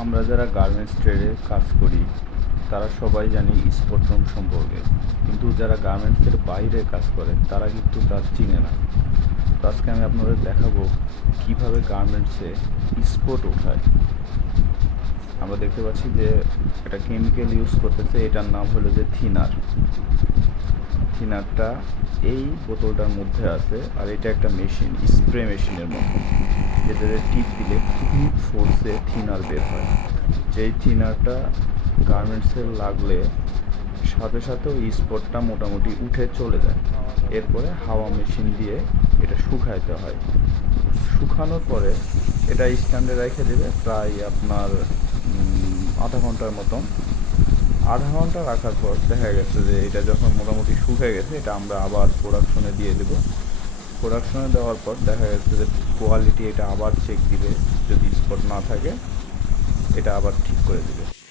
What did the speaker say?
আমরা যারা গার্মেন্টস ট্রেডে কাজ করি, তারা সবাই জানি স্পট রুম সম্পর্কে। কিন্তু যারা গার্মেন্টসের বাইরে কাজ করে, তারা কিন্তু তা চিনে না। তো আজকে আমি আপনাদের দেখাবো কীভাবে গার্মেন্টসে স্পট ওঠায়। আমরা দেখতে পাচ্ছি যে একটা কেমিক্যাল ইউজ করতেছে, এটার নাম হলো যে থিনার। থিনারটা এই বোতলটার মধ্যে আছে, আর এটা একটা মেশিন, স্প্রে মেশিনের মতো, যেটাতে টিপ দিলে খুবই ফোর্সে থিনার বের হয়। যেই থিনারটা গার্মেন্টসে লাগলে সাথে সাথে ওই স্পটটা মোটামুটি উঠে চলে যায়। এরপরে হাওয়া মেশিন দিয়ে এটা শুকাইতে হয়। শুকানোর পরে এটা স্ট্যান্ডে রেখে দেবে, প্রায় আপনার আধা ঘণ্টার মতন। আধা ঘণ্টা রাখার পর দেখা গেছে যে এটা যখন মোটামুটি শুকিয়ে গেছে, এটা আমরা আবার প্রোডাকশনে দিয়ে দেবো। প্রোডাকশনে দেওয়ার পর দেখা গেছে যে কোয়ালিটি এটা আবার চেক দিবে, যদি স্পট না থাকে, এটা আবার ঠিক করে দিবে।